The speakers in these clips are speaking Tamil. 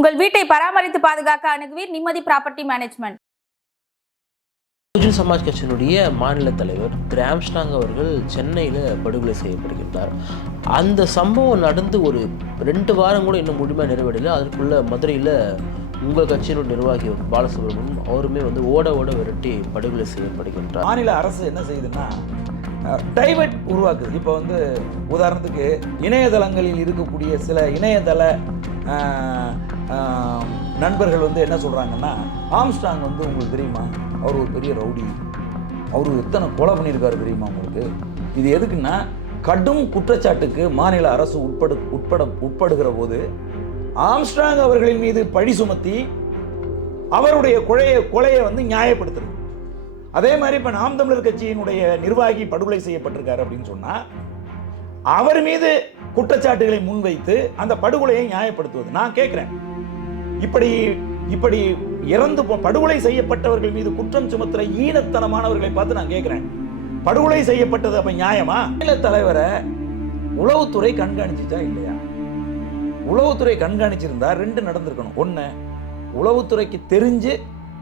உங்கள் வீட்டை பராமரித்து பாதுகாக்க அணுகுவீர் நிம்மதி ப்ராப்பர்ட்டி மேனேஜ்மெண்ட். பகுஜன் சமாஜ் கட்சியினுடைய மாநில தலைவர் திரு ஆம்ஸ்டாங் அவர்கள் சென்னையில் படுகொலை செய்யப்படுகின்றார். அந்த சம்பவம் நடந்து ஒரு ரெண்டு வாரம் கூட இன்னும் முழுமையாக நிறைவடையல. அதற்குள்ள மதுரையில் உங்கள் கட்சியினுடைய நிர்வாகி பாலசுப்ரமணியம் அவருமே வந்து ஓட ஓட விரட்டி படுகொலை செய்யப்படுகின்றார். மாநில அரசு என்ன செய்யுதுன்னா டைவர்ட் உருவாக்குது. இப்போ வந்து உதாரணத்துக்கு இணையதளங்களில் இருக்கக்கூடிய சில இணையதள நண்பர்கள் வந்து என்ன சொல்கிறாங்கன்னா ஆம்ஸ்டாங் வந்து உங்களுக்கு தெரியுமா? அவர் ஒரு பெரிய ரவுடி. அவர் எத்தனை கொலை பண்ணியிருக்காரு தெரியுமா உங்களுக்கு? இது எதுக்குன்னா கடும் குற்றச்சாட்டுக்கு மாநில அரசு உட்படு உட்பட உட்படுகிற போது ஆம்ஸ்டாங் அவர்களின் மீது பழி சுமத்தி அவருடைய கொலையை கொலையை வந்து நியாயப்படுத்துறது. அதே மாதிரி இப்போ நாம் தமிழர் கட்சியினுடைய நிர்வாகி படுகொலை செய்யப்பட்டிருக்காரு அப்படின்னு சொன்னா அவர் மீது குற்றச்சாட்டுகளை முன்வைத்து அந்த படுகொலையை நியாயப்படுத்துவது. நான் கேட்கிறேன் இப்படி இப்படி இறந்து படுகொலை செய்யப்பட்டவர்கள் மீது குற்றம் சுமத்துற ஈனத்தனமானவர்களை பார்த்து நான் கேட்கிறேன் படுகொலை செய்யப்பட்டது அப்ப நியாயமா? மாநில தலைவரை உளவுத்துறை கண்காணிச்சுச்சா இல்லையா? உளவுத்துறை கண்காணிச்சிருந்தா ரெண்டு நடந்திருக்கணும். ஒன்று உளவுத்துறைக்கு தெரிஞ்சு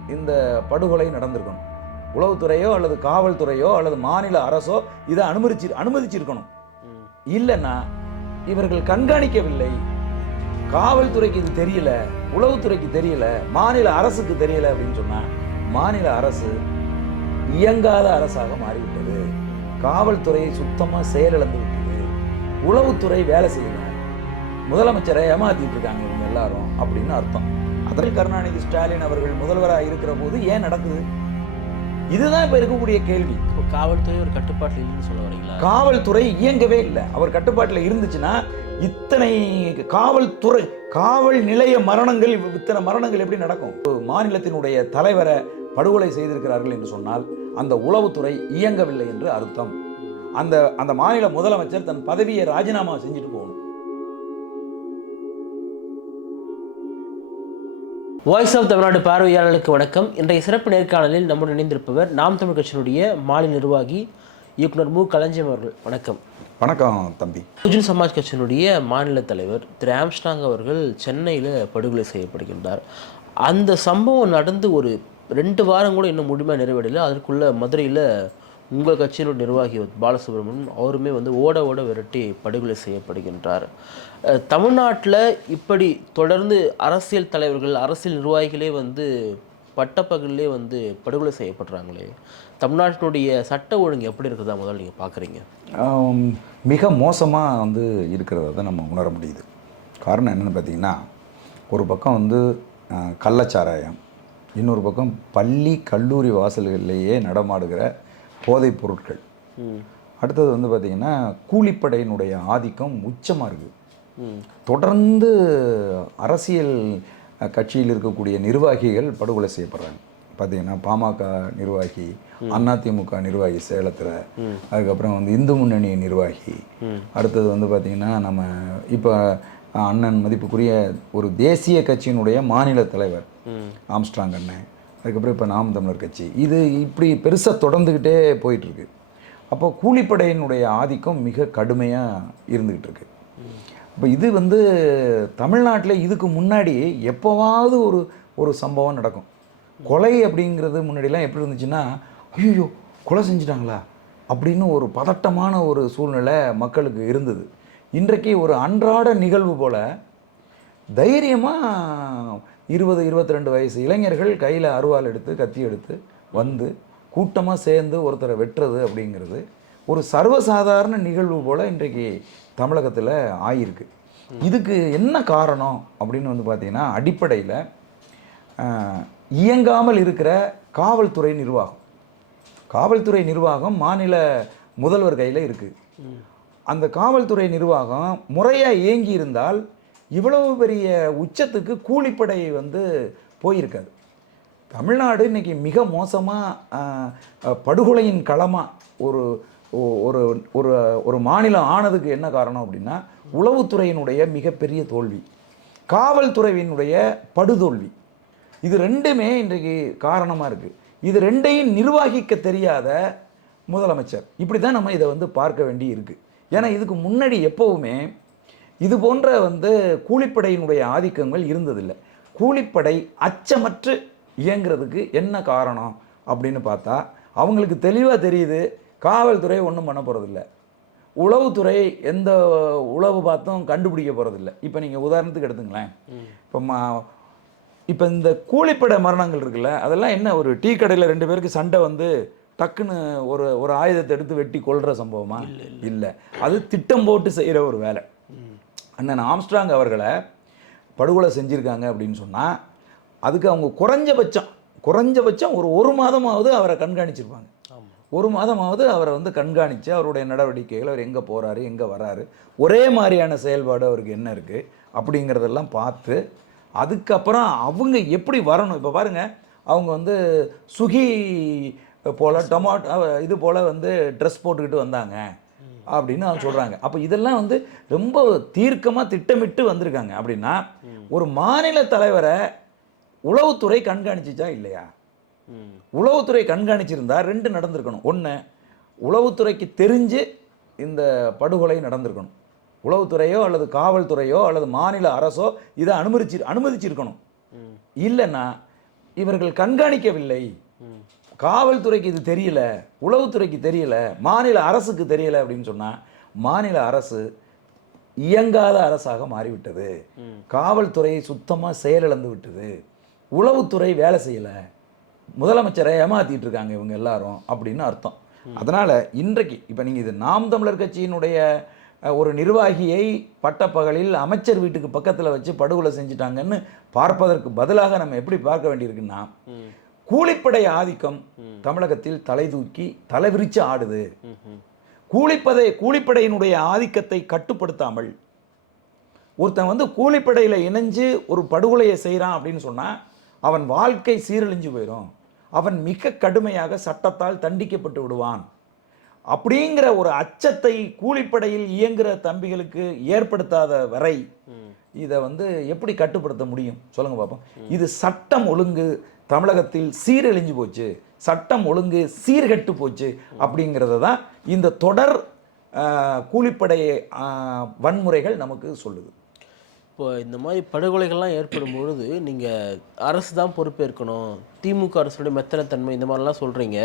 இந்த படுகொலை நடந்திருக்கணும். உளவுத்துறையோ அல்லது காவல்துறையோ அல்லது மாநில அரசோ இதை அனுமதிச்சு அனுமதிச்சிருக்கணும். இல்லைன்னா இவர்கள் கண்காணிக்கவில்லை. காவல்துறைக்கு இது தெரியல உளவுத்துறைக்கு தெரியல மாநில அரசுக்கு தெரியல அப்படின்னு சொன்னா மாநில அரசு இயங்காத அரசாக மாறிவிட்டது. காவல்துறையை சுத்தமா செயலிழந்து விட்டது. உளவுத்துறை வேலை செய்யல. முதலமைச்சரை ஏமாத்திட்டு இருக்காங்க இவங்க எல்லாரும் அப்படின்னு அர்த்தம். அதில் கருணாநிதி ஸ்டாலின் அவர்கள் முதல்வராக இருக்கிற போது ஏன் நடக்குது? இதுதான் இப்ப இருக்கக்கூடிய கேள்வி. இப்போ காவல்துறை ஒரு கட்டுப்பாட்டில் இல்லைன்னு சொல்ல வரீங்களா? காவல்துறை இயங்கவே இல்லை. அவர் கட்டுப்பாட்டில் இருந்துச்சுன்னா இத்தனை காவல்துறை காவல் நிலைய மரணங்கள் இத்தனை மரணங்கள் எப்படி நடக்கும்? மாநிலத்தினுடைய தலைவரை படுகொலை செய்திருக்கிறார்கள் என்று சொன்னால் அந்த உளவுத்துறை இயங்கவில்லை என்று அர்த்தம். அந்த அந்த மாநில முதலமைச்சர் தன் பதவியை ராஜினாமா செஞ்சுட்டு போகணும். வாய்ஸ் ஆஃப் தமிழ்நாடு பார்வையாளர்களுக்கு வணக்கம். இன்றைய சிறப்பு நேர்காணலில் நம்முடன் இணைந்திருப்பவர் நாம் தமிழ் கட்சியினுடைய மாநில நிர்வாகி இயக்குனர் மு. களஞ்சியம் அவர்கள். வணக்கம். வணக்கம் தம்பி. பகுஜன் சமாஜ் கட்சியினுடைய மாநில தலைவர் திரு. ஆம்ஸ்டாங் அவர்கள் சென்னையில் படுகொலை செய்யப்படுகின்றார். அந்த சம்பவம் நடந்து ஒரு ரெண்டு வாரம் கூட இன்னும் முழுமையாக நிறைவடையல. அதற்குள்ள மதுரையில் உங்கள் கட்சியினுடைய நிர்வாகி பாலசுப்ரமணியம் அவருமே வந்து ஓட ஓட விரட்டி படுகொலை செய்யப்படுகின்றார். தமிழ்நாட்டில் இப்படி தொடர்ந்து அரசியல் தலைவர்கள் அரசியல் நிர்வாகிகளே வந்து பட்டப்பகலே வந்து படுகொலை செய்யப்படுறாங்களே. தமிழ்நாட்டினுடைய சட்ட ஒழுங்கு எப்படி இருக்குதா முதல்ல நீங்கள் பார்க்குறீங்க? மிக மோசமாக வந்து இருக்கிறத தான் நம்ம உணர முடியுது. காரணம் என்னென்னு பார்த்தீங்கன்னா ஒரு பக்கம் வந்து கள்ளச்சாராயம் இன்னொரு பக்கம் பள்ளி கல்லூரி வாசல்களிலேயே நடமாடுகிற போதைப் பொருட்கள். அடுத்தது வந்து பார்த்திங்கன்னா கூலிப்படையினுடைய ஆதிக்கம் உச்சமாக இருக்குது தொடர்ந்து அரசியல் கட்சியில் இருக்கக்கூடிய நிர்வாகிகள் படுகொலை செய்யப்படுறாங்க. பார்த்தீங்கன்னா பாமக நிர்வாகி அதிமுக நிர்வாகி சேலத்தில் அதுக்கப்புறம் வந்து இந்து முன்னணி நிர்வாகி. அடுத்தது வந்து பார்த்திங்கன்னா நம்ம இப்போ அண்ணன் மதிப்புக்குரிய ஒரு தேசிய கட்சியினுடைய மாநில தலைவர் ஆம்ஸ்ட்ராங் அண்ணன். அதுக்கப்புறம் இப்போ நாம் தமிழர் கட்சி. இது இப்படி பெருசாக தொடர்ந்துக்கிட்டே போயிட்டுருக்கு. அப்போ கூலிப்படையினுடைய ஆதிக்கம் மிக கடுமையாக இருந்துக்கிட்டு இருக்கு இப்போ இது வந்து தமிழ்நாட்டில் இதுக்கு முன்னாடி எப்போவாவது ஒரு ஒரு சம்பவம் நடக்கும். கொலை அப்படிங்கிறது முன்னாடிலாம் எப்படி இருந்துச்சுன்னா ஐயோ கொலை செஞ்சிட்டாங்களா? அப்படின்னு ஒரு பதட்டமான ஒரு சூழ்நிலை மக்களுக்கு இருந்தது. இன்றைக்கு ஒரு அன்றாட நிகழ்வு போல் தைரியமாக இருபது இருபத்தி ரெண்டு வயசு. இளைஞர்கள் கையில் அருவாள் எடுத்து கத்தி எடுத்து வந்து கூட்டமாக சேர்ந்து ஒருத்தரை வெட்டுறது அப்படிங்கிறது ஒரு சர்வசாதாரண நிகழ்வு போல் இன்றைக்கு தமிழகத்தில் ஆயிருக்கு. இதுக்கு என்ன காரணம் அப்படின்னு வந்து பார்த்தீங்கன்னா அடிப்படையில் இயங்காமல் இருக்கிற காவல்துறை நிர்வாகம். காவல்துறை நிர்வாகம் மாநில முதல்வர் கையில் இருக்குது அந்த காவல்துறை நிர்வாகம் முறையாக இயங்கி இருந்தால் இவ்வளவு பெரிய உச்சத்துக்கு கூலிப்படை வந்து போயிருக்காது. தமிழ்நாடு இன்றைக்கி மிக மோசமாக படுகொலையின் களமாக ஒரு ஒரு ஒரு ஒரு மாநிலம் ஆனதுக்கு என்ன காரணம் அப்படின்னா உளவுத்துறையினுடைய மிகப்பெரிய தோல்வி. காவல்துறையினுடைய படுதோல்வி. இது ரெண்டுமே இன்றைக்கு காரணமாக இருக்குது இது ரெண்டையும் நிர்வகிக்க தெரியாத முதலமைச்சர். இப்படி தான் நம்ம இதை வந்து பார்க்க வேண்டி இருக்குது ஏன்னா இதுக்கு முன்னாடி எப்போவுமே இது போன்ற வந்து கூலிப்படையினுடைய ஆதிக்கங்கள் இருந்ததில்லை. கூலிப்படை அச்சமற்று இயங்குறதுக்கு என்ன காரணம் அப்படின்னு பார்த்தா அவங்களுக்கு தெளிவாக தெரியுது காவல்துறை ஒன்றும் பண்ண போகிறதில்ல உளவுத்துறை எந்த உளவு பார்த்தும் கண்டுபிடிக்க போகிறதில்ல இப்போ நீங்கள் உதாரணத்துக்கு எடுத்துங்களேன். இப்போ மா இப்போ இந்த கூலிப்படை மரணங்கள் இருக்குல்ல அதெல்லாம் என்ன ஒரு டீ கடையில் ரெண்டு பேருக்கு சண்டை வந்து டக்குன்னு ஒரு ஒரு ஆயுதத்தை எடுத்து வெட்டி கொல்ற சம்பவமா? இல்லை அது திட்டம் போட்டு செய்கிற ஒரு வேலை. அண்ணன் ஆம்ஸ்ட்ராங் அவர்களை படுகொலை செஞ்சுருக்காங்க அப்படின்னு சொன்னால் அதுக்கு அவங்க குறைஞ்சபட்சம் குறைஞ்சபட்சம் ஒரு ஒரு மாதமாவது அவரை கண்காணிச்சிருப்பாங்க. ஒரு மாதமாவது அவரை வந்து கண்காணித்து அவருடைய நடவடிக்கைகள் அவர் எங்கே போகிறாரு எங்கே வராரு ஒரே மாதிரியான செயல்பாடு அவருக்கு என்ன இருக்குது அப்படிங்கிறதெல்லாம் பார்த்து அதுக்கப்புறம் அவங்க எப்படி வரணும்? இப்போ பாருங்கள் அவங்க வந்து சுகி போல் டொமாட்டோ இது போல் வந்து ட்ரெஸ் போட்டுக்கிட்டு வந்தாங்க. அப்படின்னு அவங்க சொல்கிறாங்க அப்போ இதெல்லாம் வந்து ரொம்ப தீர்க்கமாக திட்டமிட்டு வந்திருக்காங்க. அப்படின்னா ஒரு மாநில தலைவரை உளவுத்துறை கண்காணிச்சிச்சா இல்லையா? உளவுத்துறை கண்காணிச்சிருந்தா ரெண்டு நடந்திருக்கணும். ஒன்று உளவுத்துறைக்கு தெரிஞ்சு இந்த படுகொலை நடந்திருக்கணும். உளவுத்துறையோ அல்லது காவல்துறையோ அல்லது மாநில அரசோ இதை அனுமதிச்சு அனுமதிச்சிருக்கணும். இல்லைன்னா இவர்கள் கண்காணிக்கவில்லை. காவல்துறைக்கு இது தெரியல உளவுத்துறைக்கு தெரியல மாநில அரசுக்கு தெரியல அப்படின்னு சொன்னால் மாநில அரசு இயங்காத அரசாக மாறிவிட்டது. காவல்துறை சுத்தமாக செயலிழந்து விட்டது. உளவுத்துறை வேலை செய்யலை. முதலமைச்சரை ஏமாத்திட்டு இருக்காங்க இவங்க எல்லாரும் அப்படின்னு அர்த்தம். அதனால் இன்றைக்கு இப்போ நீங்கள் இது நாம் தமிழர் கட்சியினுடைய ஒரு நிர்வாகியை பட்டப்பகலில் அமைச்சர் வீட்டுக்கு பக்கத்தில் வச்சு படுகொலை செஞ்சுட்டாங்கன்னு பார்ப்பதற்கு பதிலாக நம்ம எப்படி பார்க்க வேண்டியிருக்குன்னா கூலிப்படை ஆதிக்கம் தமிழகத்தில் தலை தூக்கி தலைவிரிச்சு ஆடுது. கூலிப்படை கூலிப்படையினுடைய ஆதிக்கத்தை கட்டுப்படுத்தாமல் ஒருத்தன் வந்து கூலிப்படையில் இணைஞ்சு ஒரு படுகொலையை செய்கிறான் அப்படின்னு சொன்னால் அவன் வாழ்க்கை சீரழிஞ்சு போயிடும் அவன் மிக கடுமையாக சட்டத்தால் தண்டிக்கப்பட்டு விடுவான். அப்படிங்கிற ஒரு அச்சத்தை கூலிப்படையில் இயங்குகிற தம்பிகளுக்கு ஏற்படுத்தாத வரை இதை வந்து எப்படி கட்டுப்படுத்த முடியும்? சொல்லுங்க பார்ப்போம் இது சட்டம் ஒழுங்கு தமிழகத்தில் சீரழிஞ்சு போச்சு சட்டம் ஒழுங்கு சீர்கெட்டு போச்சு அப்படிங்கிறத தான் இந்த தொடர் கூலிப்படை வன்முறைகள் நமக்கு சொல்லுது. இப்போ இந்த மாதிரி படுகொலைகள்லாம் ஏற்படும் பொழுது நீங்கள் அரசு தான் பொறுப்பேற்கணும் திமுக அரசுடைய மெத்தனத்தன்மை இந்த மாதிரிலாம் சொல்கிறீங்க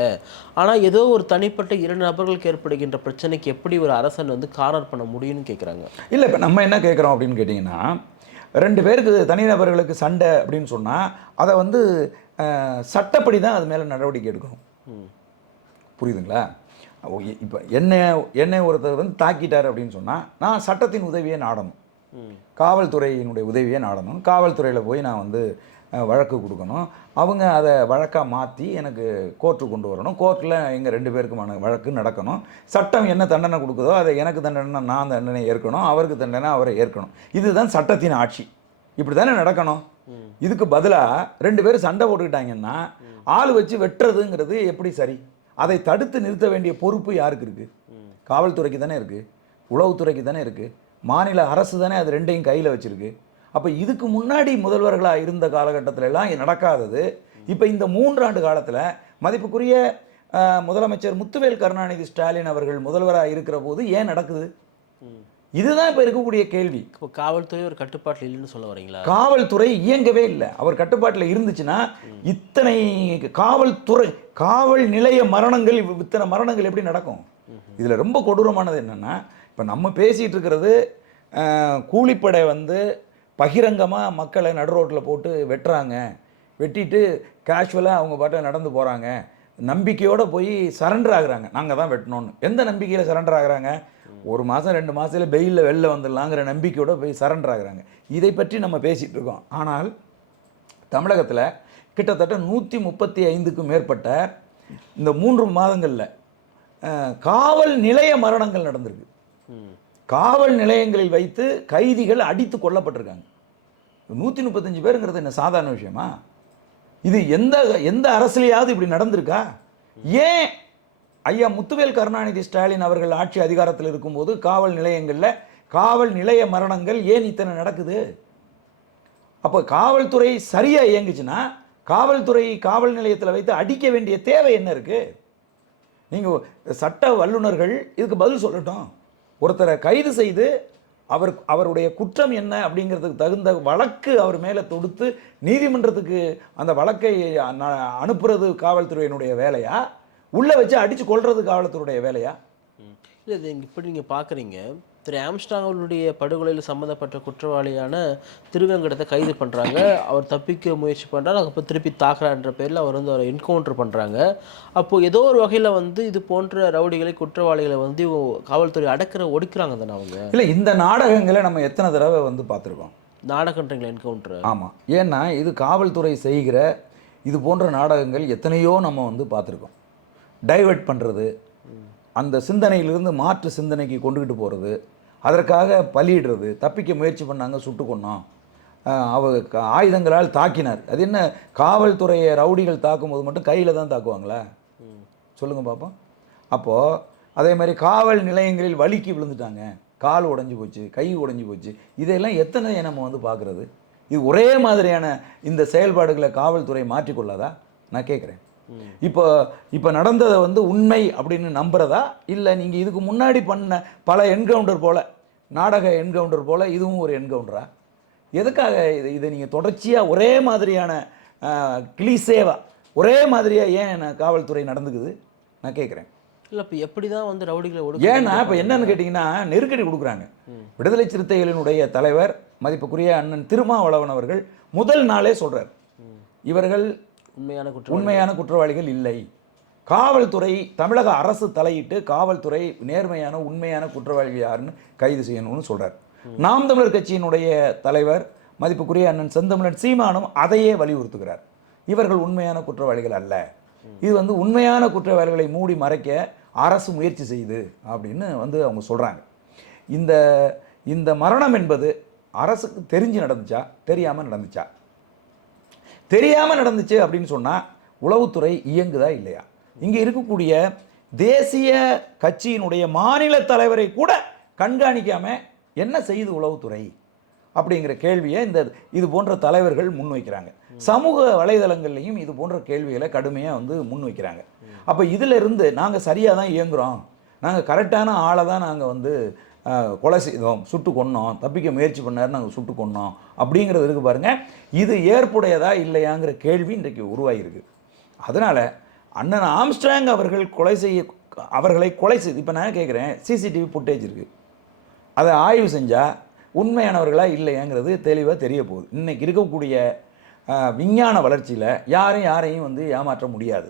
ஆனால் ஏதோ ஒரு தனிப்பட்ட இரண்டு நபர்களுக்கு ஏற்படுகின்ற பிரச்சனைக்கு எப்படி ஒரு அரசன் வந்து கார்னர் பண்ண முடியும்னு கேட்குறாங்க இல்லை இப்போ நம்ம என்ன கேட்குறோம் அப்படின்னு கேட்டிங்கன்னா ரெண்டு பேருக்கு தனிநபர்களுக்கு சண்டை அப்படின்னு சொன்னால் அதை வந்து சட்டப்படி தான் அது மேலே நடவடிக்கை எடுக்கணும். புரியுதுங்களா? இப்போ என்னை என்னை ஒருத்தர் வந்து தாக்கிட்டார் அப்படின்னு சொன்னால் நான் சட்டத்தின் உதவியை நாடணும். காவல்துறையினுடைய உதவியை நாடணும். காவல்துறையில் போய் நான் வந்து வழக்கு கொடுக்கணும். அவங்க அதை வழக்காக மாற்றி எனக்கு கோர்ட்டுக்கு கொண்டு வரணும். கோர்ட்டில் எங்கள் ரெண்டு பேருக்குமான வழக்கு நடக்கணும். சட்டம் என்ன தண்டனை கொடுக்குதோ அதை எனக்கு தண்டனை நான் தண்டனை ஏற்கணும். அவருக்கு தண்டனை அவரை ஏற்கணும். இதுதான் சட்டத்தின் ஆட்சி. இப்படி தானே நடக்கணும். இதுக்கு பதிலாக ரெண்டு பேரும் சண்டை போட்டுக்கிட்டாங்கன்னா ஆள் வச்சு வெட்டுறதுங்கிறது எப்படி சரி? அதை தடுத்து நிறுத்த வேண்டிய பொறுப்பு யாருக்கு இருக்குது காவல்துறைக்கு தானே இருக்குது உளவுத்துறைக்கு தானே இருக்குது மாநில அரசு தானே அது ரெண்டையும் கையில் வச்சுருக்கு. அப்போ இதுக்கு முன்னாடி முதல்வர்களாக இருந்த காலகட்டத்துல எல்லாம் நடக்காதது. இப்போ இந்த மூன்றாண்டு காலத்தில் மதிப்புக்குரிய முதலமைச்சர் முத்துவேல் கருணாநிதி ஸ்டாலின் அவர்கள் முதல்வராக இருக்கிற போது ஏன் நடக்குது? இதுதான் இப்போ இருக்கக்கூடிய கேள்வி. இப்போ காவல்துறை ஒரு கட்டுப்பாட்டில் இல்லைன்னு சொல்ல வரீங்களா? காவல்துறை இயங்கவே இல்லை. அவர் கட்டுப்பாட்டில் இருந்துச்சுன்னா இத்தனை காவல்துறை காவல் நிலைய மரணங்கள் இவ் இத்தனை மரணங்கள் எப்படி நடக்கும்? இதில் ரொம்ப கொடூரமானது என்னென்னா இப்போ நம்ம பேசிகிட்டு இருக்கிறது கூலிப்படை வந்து பகிரங்கமாக மக்களை நடு ரோட்டில் போட்டு வெட்டுறாங்க. வெட்டிட்டு கேஷுவலாக அவங்க பாட்டு நடந்து போகிறாங்க நம்பிக்கையோடு போய் சரண்டர் ஆகுறாங்க. நாங்கள் தான் வெட்டணும்னு. எந்த நம்பிக்கையில் சரண்டர் ஆகுறாங்க? ஒரு மாதம் ரெண்டு மாதத்தில் வெயிலில் வெளில வந்துடலாங்கிற நம்பிக்கையோடு போய் சரண்டர் ஆகிறாங்க. இதை பற்றி நம்ம பேசிகிட்டு இருக்கோம். ஆனால் தமிழகத்தில் கிட்டத்தட்ட நூற்றி முப்பத்தி ஐந்துக்கும் மேற்பட்ட இந்த மூன்று மாதங்களில் காவல் நிலைய மரணங்கள் நடந்திருக்கு. காவல் நிலையங்களில் வைத்து கைதிகள் அடித்து கொல்லப்பட்டிருக்காங்க. நூற்றி முப்பத்தஞ்சு பேருங்கிறது என்ன சாதாரண விஷயமா? இது எந்த எந்த அரசுலையாவது இப்படி நடந்திருக்கா? ஏன் ஐயா முத்துவேல் கருணாநிதி ஸ்டாலின் அவர்கள் ஆட்சி அதிகாரத்தில் இருக்கும்போது காவல் நிலையங்களில் காவல் நிலைய மரணங்கள் ஏன் இத்தனை நடக்குது? அப்போ காவல்துறை சரியாக இயங்குச்சுன்னா காவல்துறை காவல் நிலையத்தில் வைத்து அடிக்க வேண்டிய தேவை என்ன இருக்குது நீங்கள் சட்ட வல்லுநர்கள் இதுக்கு பதில் சொல்லட்டும். ஒருத்தரை கைது செய்து அவர் அவருடைய குற்றம் என்ன அப்படிங்கிறதுக்கு தகுந்த வழக்கு அவர் மேலே தொடுத்து நீதிமன்றத்துக்கு அந்த வழக்கை அ- அனுப்புறது காவல்துறையினுடைய வேலையா? உள்ளே வச்சு அடித்து கொல்றது காவல்துறையுடைய வேலையா? இல்லை இது இப்படி நீங்கள் பார்க்குறீங்க திரு ஆம்ஸ்டாங் அவர்களுடைய படுகொலையில் சம்மந்தப்பட்ட குற்றவாளியான திருவேங்கடத்தை கைது பண்ணுறாங்க அவர் தப்பிக்க முயற்சி பண்ணுறாரு அதுக்கப்புறம் திருப்பி தாக்குறான்ற பேரில் அவர் வந்து அவரை என்கவுண்டர் பண்ணுறாங்க அப்போது ஏதோ ஒரு வகையில் வந்து இது போன்ற ரவுடிகளை குற்றவாளிகளை வந்து காவல்துறை அடக்கிற ஒடுக்குறாங்க தானே அவங்க? இல்லை இந்த நாடகங்களை நம்ம எத்தனை தடவை வந்து பார்த்துருக்கோம்? நாடகன்றீங்களா என்கவுண்டர் ஆமாம் ஏன்னா இது காவல்துறை செய்கிற இது போன்ற நாடகங்கள் எத்தனையோ நம்ம வந்து பார்த்துருக்கோம். டைவர்ட் பண்ணுறது அந்த சிந்தனையிலிருந்து மாற்று சிந்தனைக்கு கொண்டுகிட்டு போகிறது அதற்காக பலியிடுறது தப்பிக்க முயற்சி பண்ணாங்க சுட்டு கொண்டோம் அவர் அவ க- ஆயுதங்களால் தாக்கினார். அது என்ன காவல்துறையை ரவுடிகள் தாக்கும்போது மட்டும் கையில் தான் தாக்குவாங்களா? சொல்லுங்கள் பார்ப்போம் அப்போது அதே மாதிரி காவல் நிலையங்களில் வலிக்கு விழுந்துட்டாங்க. கால் உடஞ்சி போச்சு கை உடஞ்சி போச்சு. இதையெல்லாம் எத்தனை நம்ம வந்து பார்க்குறது இது ஒரே மாதிரியான இந்த செயல்பாடுகளை காவல்துறை மாற்றிக்கொள்ளாதா? நான் கேட்குறேன் இப்போ இப்போ நடந்ததை வந்து உண்மை அப்படின்னு நம்புறதா? இல்லை நீங்கள் இதுக்கு முன்னாடி பண்ண பல என்கவுண்டர் போல நாடக என்கவுண்டர் போல இதுவும் ஒரு என்கவுண்டரா? எதுக்காக இது இதை நீங்கள் தொடர்ச்சியாக ஒரே மாதிரியான கிளிசேவா ஒரே மாதிரியாக ஏன் காவல்துறை நடந்துக்குது? நான் கேட்குறேன் இல்லை இப்போ எப்படி தான் வந்து ரவுடிகளை ஒடுக்க ஏன்னா இப்போ என்னன்னு கேட்டிங்கன்னா நெருக்கடி கொடுக்குறாங்க. விடுதலை சிறுத்தைகளினுடைய தலைவர் மதிப்புக்குரிய அண்ணன் திருமாவளவன் அவர்கள் முதல் நாளே சொல்றார். இவர்கள் உண்மையான குற்றம் உண்மையான குற்றவாளிகள் இல்லை. காவல்துறை தமிழக அரசு தலையிட்டு காவல்துறை நேர்மையான உண்மையான குற்றவாளிகள் யாருன்னு கைது செய்யணும்னு சொல்றார். நாம் தமிழர் கட்சியினுடைய தலைவர் மதிப்புக்குரிய அண்ணன் செந்தமிழன் சீமானும் அதையே வலியுறுத்துகிறார். இவர்கள் உண்மையான குற்றவாளிகள் அல்ல. இது வந்து உண்மையான குற்றவாளிகளை மூடி மறைக்க அரசு முயற்சி செய்யுது அப்படின்னு வந்து அவங்க சொல்றாங்க. இந்த இந்த மரணம் என்பது அரசுக்கு தெரிஞ்சு நடந்துச்சா? தெரியாம நடந்துச்சா? தெரியாமல் நடந்துச்சு அப்படின்னு சொன்னால் உளவுத்துறை இயங்குதா இல்லையா? இங்கே இருக்கக்கூடிய தேசிய கட்சியினுடைய மாநில தலைவரை கூட கண்காணிக்காமல் என்ன செய்யுது உளவுத்துறை? அப்படிங்கிற கேள்வியை இந்த இது போன்ற தலைவர்கள் முன்வைக்கிறாங்க. சமூக வலைதளங்கள்லையும் இது போன்ற கேள்விகளை கடுமையாக வந்து முன்வைக்கிறாங்க. அப்போ இதிலிருந்து நாங்கள் சரியாக தான் இயங்குகிறோம் நாங்கள் கரெக்டான ஆளை தான் நாங்கள் வந்து கொலை செய்தோம் சுட்டு கொன்னோம் தப்பிக்க முயற்சி பண்ணார் நாங்கள் சுட்டு கொன்னோம். அப்படிங்கிறது இருக்குது பாருங்கள் இது ஏற்புடையதா இல்லையாங்கிற கேள்வி இன்றைக்கு உருவாகியிருக்கு. அதனால் அண்ணன் ஆம்ஸ்ட்ராங் அவர்கள் கொலை செய்ய அவர்களை கொலை செய்து இப்போ நான் கேட்குறேன் சிசிடிவி ஃபுட்டேஜ் இருக்குது அதை ஆய்வு செஞ்சால் உண்மையானவர்களா இல்லையாங்கிறது தெளிவாக தெரிய போகுது. இன்றைக்கி இருக்கக்கூடிய விஞ்ஞான வளர்ச்சியில் யாரையும் யாரையும் வந்து ஏமாற்ற முடியாது.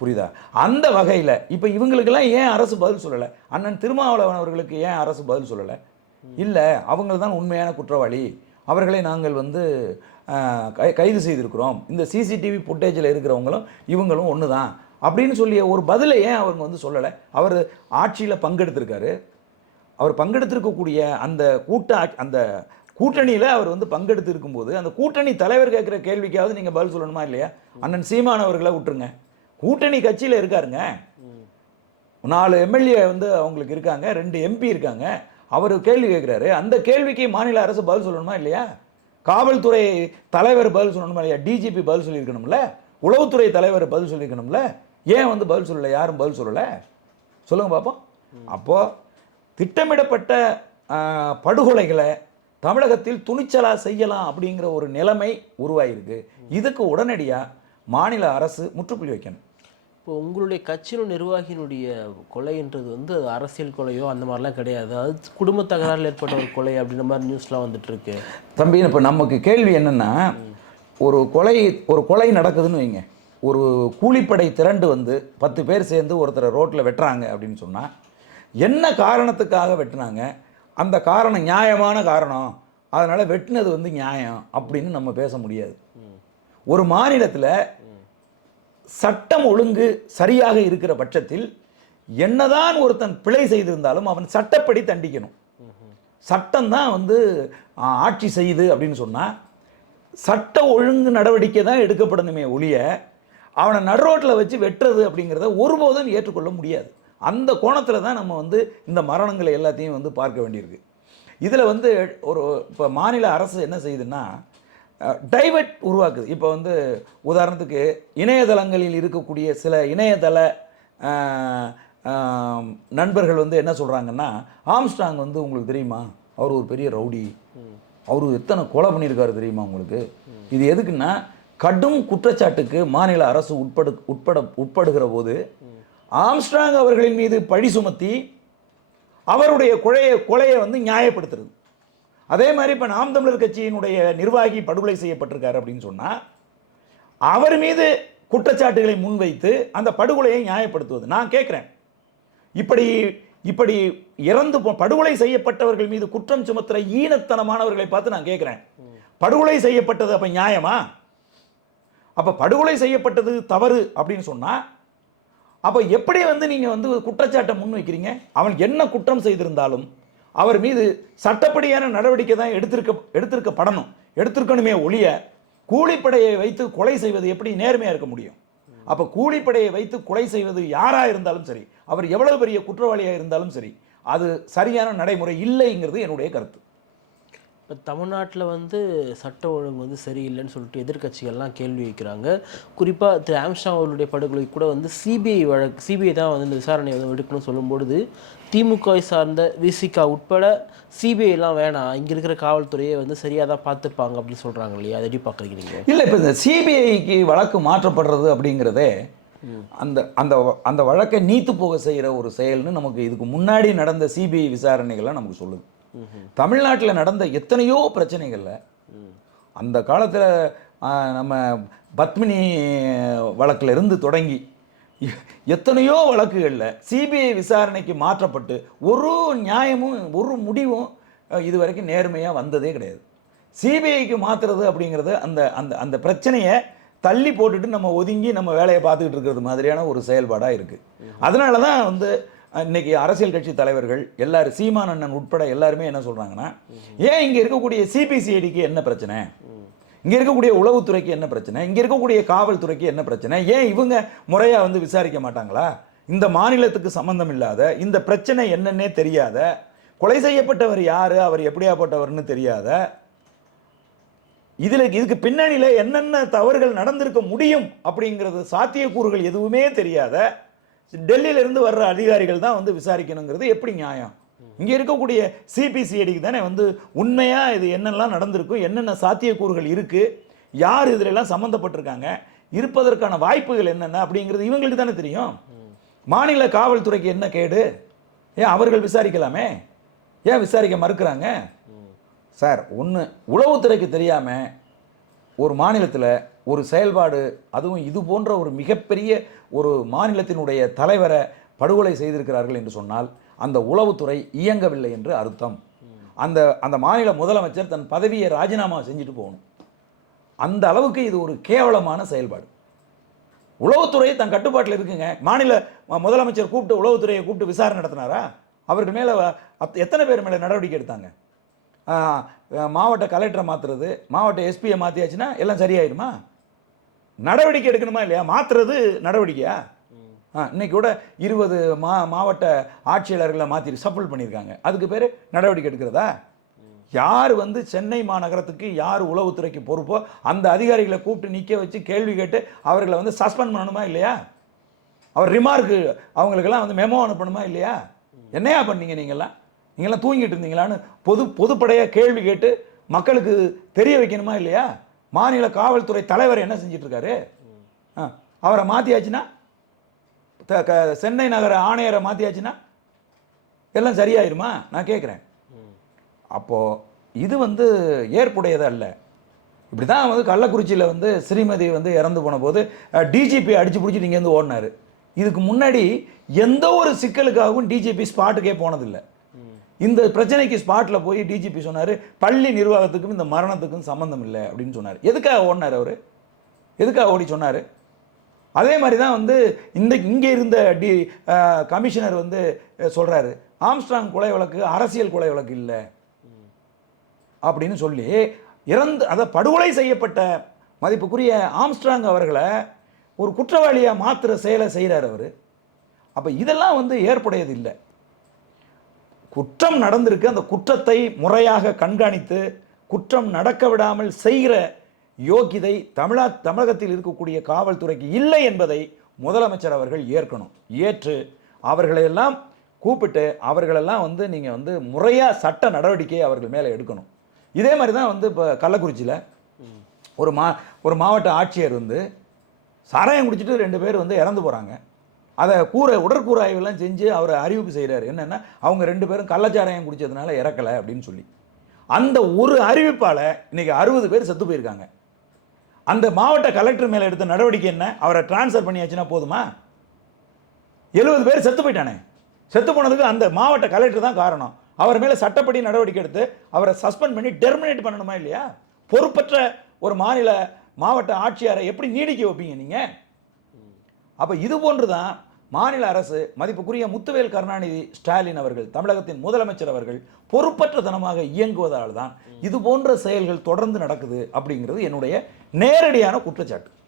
புரியுதா? அந்த வகையில் இப்போ இவங்களுக்கெல்லாம் ஏன் அரசு பதில் சொல்லலை? அண்ணன் திருமாவளவன் அவர்களுக்கு ஏன் அரசு பதில் சொல்லலை? இல்லை அவங்கள தான் உண்மையான குற்றவாளி. அவர்களை நாங்கள் வந்து கை- கைது செய்திருக்கிறோம். இந்த சிசிடிவி ஃபுட்டேஜில் இருக்கிறவங்களும் இவங்களும் ஒன்று தான் அப்படின்னு சொல்லிய ஒரு பதிலை ஏன் அவங்க வந்து சொல்லலை? அவர் ஆட்சியில் பங்கெடுத்திருக்காரு. அவர் பங்கெடுத்திருக்கக்கூடிய அந்த கூட்ட அந்த கூட்டணியில் அவர் வந்து பங்கெடுத்து இருக்கும்போது அந்த கூட்டணி தலைவர் கேட்குற கேள்விக்காவது நீங்கள் பதில் சொல்லணுமா இல்லையா? அண்ணன் சீமானவர்களை விட்டுருங்க. கூட்டணி கட்சியில் இருக்காருங்க. நாலு எம்எல்ஏ வந்து அவங்களுக்கு இருக்காங்க ரெண்டு எம்பி இருக்காங்க. அவர் கேள்வி கேட்குறாரு அந்த கேள்விக்கு மாநில அரசு பதில் சொல்லணுமா இல்லையா? காவல்துறை தலைவர் பதில் சொல்லணுமா இல்லையா? டிஜிபி பதில் சொல்லியிருக்கணும்ல? உளவுத்துறை தலைவர் பதில் சொல்லியிருக்கணும்ல? ஏன் வந்து பதில் சொல்லலை? யாரும் பதில் சொல்லலை? சொல்லுங்கள் பார்ப்போம் அப்போது திட்டமிடப்பட்ட படுகொலைகளை தமிழகத்தில் துணிச்சலாக செய்யலாம் அப்படிங்கிற ஒரு நிலைமை உருவாகிருக்கு இதுக்கு உடனடியாக மாநில அரசு முற்றுப்புள்ளி வைக்கணும். இப்போ உங்களுடைய கட்சியினுடைய நிர்வாகியினுடைய கொலைன்றது வந்து அது அரசியல் கொலையோ அந்த மாதிரிலாம் கிடையாது. அது குடும்ப தகராறில் ஏற்பட்ட ஒரு கொலை அப்படின்ற மாதிரி நியூஸ்லாம் வந்துட்டு இருக்கு தம்பி இப்போ நமக்கு கேள்வி என்னென்னா ஒரு கொலை ஒரு கொலை நடக்குதுன்னு வைங்க. ஒரு கூலிப்படை திரண்டு வந்து பத்து பேர் சேர்ந்து ஒருத்தரை ரோட்டில் வெட்டுறாங்க அப்படின்னு சொன்னால் என்ன காரணத்துக்காக வெட்டினாங்க? அந்த காரணம் நியாயமான காரணம். அதனால் வெட்டினது வந்து நியாயம் அப்படின்னு நம்ம பேச முடியாது. ஒரு மாநிலத்தில் சட்டம் ஒழுங்கு சரியாக இருக்கிற பட்சத்தில் என்னதான் ஒருத்தன் பிழை செய்திருந்தாலும் அவன் சட்டப்படி தண்டிக்கணும். சட்டம் தான் வந்து ஆட்சி செய்யுது அப்படின்னு சொன்னால் சட்ட ஒழுங்கு நடவடிக்கை தான் எடுக்கப்படணுமே ஒழிய அவனை நடுரோட்டில் வச்சு வெட்டுறது அப்படிங்கிறத ஒருபோதும் ஏற்றுக்கொள்ள முடியாது. அந்த கோணத்தில் தான் நம்ம வந்து இந்த மரணங்களை எல்லாத்தையும் வந்து பார்க்க வேண்டியிருக்கு. இதில் வந்து ஒரு இப்போ மாநில அரசு என்ன செய்யுதுன்னா டைவர்ட் உருவாக்குது. இப்போ வந்து உதாரணத்துக்கு இணையதளங்களில் இருக்கக்கூடிய சில இணையதள நண்பர்கள் வந்து என்ன சொல்கிறாங்கன்னா ஆம்ஸ்டாங் வந்து உங்களுக்கு தெரியுமா? அவர் ஒரு பெரிய ரவுடி. அவர் எத்தனை கொலை பண்ணியிருக்காரு தெரியுமா உங்களுக்கு? இது எதுக்குன்னா கடும் குற்றச்சாட்டுக்கு மாநில அரசு உட்படு உட்பட உட்படுகிற போது ஆம்ஸ்டாங் அவர்களின் மீது பழி சுமத்தி அவருடைய கொலையை கொலையை வந்து நியாயப்படுத்துறது. அதே மாதிரி இப்போ நாம் தமிழர் கட்சியினுடைய நிர்வாகி படுகொலை செய்யப்பட்டிருக்காரு அப்படின்னு சொன்னால் அவர் மீது குற்றச்சாட்டுகளை முன்வைத்து அந்த படுகொலையை நியாயப்படுத்துவது. நான் கேட்குறேன் இப்படி இப்படி இறந்து போ- படுகொலை செய்யப்பட்டவர்கள் மீது குற்றம் சுமத்துற ஈனத்தனமானவர்களை பார்த்து நான் கேட்குறேன் படுகொலை செய்யப்பட்டது அப்போ நியாயமா? அப்போ படுகொலை செய்யப்பட்டது தவறு அப்படின்னு சொன்னால் அப்போ எப்படி வந்து நீங்கள் வந்து குற்றச்சாட்டை முன்வைக்கிறீங்க? அவன் என்ன குற்றம் செய்திருந்தாலும் அவர் மீது சட்டப்படியான நடவடிக்கை தான் எடுத்திருக்க எடுத்திருக்கப்படணும். எடுத்திருக்கணுமே ஒழிய கூலிப்படையை வைத்து கொலை செய்வது எப்படி நேர்மையாக இருக்க முடியும்? அப்போ கூலிப்படையை வைத்து கொலை செய்வது யாராக இருந்தாலும் சரி அவர் எவ்வளவு பெரிய குற்றவாளியாக இருந்தாலும் சரி அது சரியான நடைமுறை இல்லைங்கிறது என்னுடைய கருத்து. இப்போ தமிழ்நாட்டில் வந்து சட்ட ஒழுங்கு வந்து சரியில்லைன்னு சொல்லிட்டு எதிர்க்கட்சிகள்லாம் கேள்வி வைக்கிறாங்க. குறிப்பாக திரு ஆம்ஸ்டாங் அவர்களுடைய படுகொலை கூட வந்து சிபிஐ வழக்கு சிபிஐ தான் வந்து இந்த விசாரணை வந்து எடுக்கணும்னு சொல்லும்பொழுது திமுகவை சார்ந்த விசிகா உட்பட சிபிஐ எல்லாம் வேணாம் இங்கே இருக்கிற காவல்துறையை வந்து சரியாக தான் பார்த்துப்பாங்க அப்படின்னு சொல்கிறாங்க இல்லையா? அதை எப்படி பார்க்குறீங்க? நீங்கள் இல்லை இப்போ இந்த சிபிஐக்கு வழக்கு மாற்றப்படுறது அப்படிங்கிறதே அந்த அந்த அந்த வழக்கை நீத்து போக செய்கிற ஒரு செயல்னு நமக்கு இதுக்கு முன்னாடி நடந்த சிபிஐ விசாரணைகள்லாம் நமக்கு சொல்லுது. தமிழ்நாட்டில் நடந்த எத்தனையோ பிரச்சனைகளில் அந்த காலத்தில் நம்ம பத்மினி வழக்குல இருந்து தொடங்கி எத்தனையோ வழக்குகளில் சிபிஐ விசாரணைக்கு மாற்றப்பட்டு ஒரு நியாயமும் ஒரு முடிவும் இது வரைக்கும் நேர்மையாக வந்ததே கிடையாது. சிபிஐக்கு மாற்றுறது அப்படிங்கிறது அந்த அந்த அந்த பிரச்சனையை தள்ளி போட்டுட்டு நம்ம ஒதுங்கி நம்ம வேலையை பார்த்துக்கிட்டு இருக்கிறது மாதிரியான ஒரு செயல்பாடாக இருக்குது அதனால தான் வந்து அஹ், இன்னைக்கு அரசியல் கட்சி தலைவர்கள் எல்லாரும் சீமான் அண்ணன் உட்பட எல்லாருமே என்ன சொல்கிறாங்கன்னா ஏன் இங்கே இருக்கக்கூடிய சிபிசிஐடிக்கு என்ன பிரச்சனை? இங்கே இருக்கக்கூடிய உளவுத்துறைக்கு என்ன பிரச்சனை? இங்கே இருக்கக்கூடிய காவல்துறைக்கு என்ன பிரச்சனை? ஏன் இவங்க முறையாக வந்து விசாரிக்க மாட்டாங்களா? இந்த மாநிலத்துக்கு சம்பந்தம் இல்லாத இந்த பிரச்சனை என்னன்னே தெரியாத கொலை செய்யப்பட்டவர் யார்? அவர் எப்படியாப்பட்டவர்னு தெரியாத இதில் இதுக்கு பின்னணியில் என்னென்ன தவறுகள் நடந்திருக்க முடியும் அப்படிங்கிறது சாத்தியக்கூறுகள் எதுவுமே தெரியாத டெல்லியிலேருந்து வர்ற அதிகாரிகள் தான் வந்து விசாரிக்கணுங்கிறது எப்படி நியாயம்? இங்கே இருக்கக்கூடிய சிபிசிஐடிக்கு தானே வந்து உண்மையாக இது என்னெல்லாம் நடந்திருக்கும் என்னென்ன சாத்தியக்கூறுகள் இருக்குது யார் இதுல எல்லாம் சம்மந்தப்பட்டிருக்காங்க இருப்பதற்கான வாய்ப்புகள் என்னென்ன அப்படிங்கிறது இவங்களுக்கு தானே தெரியும். மாநில காவல்துறைக்கு என்ன கேடு? ஏன் அவர்கள் விசாரிக்கலாமே? ஏன் விசாரிக்க மறுக்கிறாங்க? சார் ஒன்று உளவுத்துறைக்கு தெரியாமல் ஒரு மாநிலத்தில் ஒரு செயல்பாடு அதுவும் இது போன்ற ஒரு மிகப்பெரிய ஒரு மாநிலத்தினுடைய தலைவரை படுகொலை செய்திருக்கிறார்கள் என்று சொன்னால் அந்த உளவுத்துறை இயங்கவில்லை என்று அர்த்தம். அந்த அந்த மாநில முதலமைச்சர் தன் பதவியை ராஜினாமா செஞ்சுட்டு போகணும். அந்த அளவுக்கு இது ஒரு கேவலமான செயல்பாடு. உளவுத்துறை தன் கட்டுப்பாட்டில் இருக்குங்க. மாநில ம- முதலமைச்சர் கூப்பிட்டு உளவுத்துறையை கூப்பிட்டு விசாரணை நடத்தினாரா? அவருக்கு மேலே எத்தனை பேர் மேலே நடவடிக்கை எடுத்தாங்க? மாவட்ட கலெக்டரை மாற்றுறது மாவட்ட எஸ்பியை மாற்றியாச்சுன்னா எல்லாம் சரியாயிடுமா நடவடிக்கை எடுக்கணுமா இல்லையா? மாற்றுறது நடவடிக்கையா? ஆ இன்னைக்கு கூட இருபது மா மாவட்ட ஆட்சியாளர்களை மாற்றி சஃபல் பண்ணியிருக்காங்க. அதுக்கு பேர் நடவடிக்கை எடுக்கிறதா? யார் வந்து சென்னை மாநகரத்துக்கு யார் உளவுத்துறைக்கு பொறுப்போ அந்த அதிகாரிகளை கூப்பிட்டு நிற்க வச்சு கேள்வி கேட்டு அவர்களை வந்து சஸ்பெண்ட் பண்ணணுமா இல்லையா? அவர் ரிமார்க்கு அவங்களுக்கெல்லாம் வந்து மெமோ அனுப்பணுமா இல்லையா? என்னையா பண்ணீங்க நீங்கள்லாம் நீங்கள்லாம் தூங்கிட்டு இருந்தீங்களான்னு பொது பொதுப்படையாக கேள்வி கேட்டு மக்களுக்கு தெரிய வைக்கணுமா இல்லையா? மாநில காவல்துறை தலைவர் என்ன செஞ்சிட்டு இருக்காரு ஆ அவரை மாற்றியாச்சுன்னா த- க- சென்னை நகர ஆணையரை மாற்றியாச்சுன்னா எல்லாம் சரியாயிருமா? நான் கேட்குறேன். அப்போது இது வந்து ஏற்புடையது அல்ல இப்படி தான் வந்து கள்ளக்குறிச்சியில் வந்து ஸ்ரீமதி வந்து இறந்து போன போது டிஜிபி அடிச்சு பிடிச்சி இங்கேருந்து ஓடினாரு. இதுக்கு முன்னாடி எந்த ஒரு சிக்கலுக்காகவும் டிஜிபி ஸ்பாட்டுக்கே போனதில்லை. இந்த பிரச்சனைக்கு ஸ்பாட்டில் போய் டிஜிபி சொன்னார் பள்ளி நிர்வாகத்துக்கும் இந்த மரணத்துக்கும் சம்மந்தம் இல்லை அப்படின்னு சொன்னார். எதுக்காக ஓடினார் அவர்? எதுக்காக ஓடி சொன்னார்? அதே மாதிரி தான் வந்து இந்த இங்கே இருந்த டி கமிஷனர் வந்து சொல்கிறாரு ஆம்ஸ்ட்ராங் கொலை வழக்கு அரசியல் கொலை வழக்கு இல்லை. அப்படின்னு சொல்லி இறந்து அதை படுகொலை செய்யப்பட்ட மதிப்புக்குரிய ஆம்ஸ்ட்ராங் அவர்களை ஒரு குற்றவாளியாக மாத்திர செயலை செய்கிறார் அவர். அப்போ இதெல்லாம் வந்து ஏற்புடையது இல்லை குற்றம் நடந்திருக்கு அந்த குற்றத்தை முறையாக கண்காணித்து குற்றம் நடக்க விடாமல் செய்கிற யோகிதை தமிழா தமிழகத்தில் இருக்கக்கூடிய காவல்துறைக்கு இல்லை என்பதை முதலமைச்சர் அவர்கள் ஏற்கணும். ஏற்று அவர்களையெல்லாம் கூப்பிட்டு அவர்களெல்லாம் வந்து நீங்கள் வந்து முறையாக சட்ட நடவடிக்கையை அவர்கள் மேலே எடுக்கணும். இதே மாதிரி தான் வந்து இப்போ கள்ளக்குறிச்சியில் ஒரு மா ஒரு மாவட்ட ஆட்சியர் வந்து சாராயம் குடிச்சிட்டு ரெண்டு பேர் வந்து இறந்து போகிறாங்க அதை கூரை உடற்கூறு ஆய்வெல்லாம் செஞ்சு அவர் அறிவிப்பு செய்கிறார் என்னென்னா அவங்க ரெண்டு பேரும் கள்ளச்சாராயம் குடித்ததுனால இறக்கலை அப்படின்னு சொல்லி. அந்த ஒரு அறிவிப்பால் இன்றைக்கி அறுபது பேர் செத்து போயிருக்காங்க. அந்த மாவட்ட கலெக்டர் மேலே எடுத்த நடவடிக்கை என்ன? அவரை டிரான்ஸ்ஃபர் பண்ணியாச்சுன்னா போதுமா? எழுபது பேர் செத்து போயிட்டானே. செத்து போனதுக்கு அந்த மாவட்ட கலெக்டர் தான் காரணம். அவர் மேலே சட்டப்படி நடவடிக்கை எடுத்து அவரை சஸ்பெண்ட் பண்ணி டெர்மினேட் பண்ணணுமா இல்லையா? பொறுப்பற்ற ஒரு மாநில மாவட்ட ஆட்சியாரை எப்படி நீடிக்க வைப்பீங்க நீங்கள் அப்போ இது போன்று தான் மாநில அரசு மதிப்புக்குரிய முத்துவேல் கருணாநிதி ஸ்டாலின் அவர்கள் தமிழகத்தின் முதலமைச்சர் அவர்கள் பொறுப்பற்ற தனமாக இயங்குவதால் தான் இது போன்ற செயல்கள் தொடர்ந்து நடக்குது அப்படிங்கிறது என்னுடைய நேரடியான குற்றச்சாட்டு.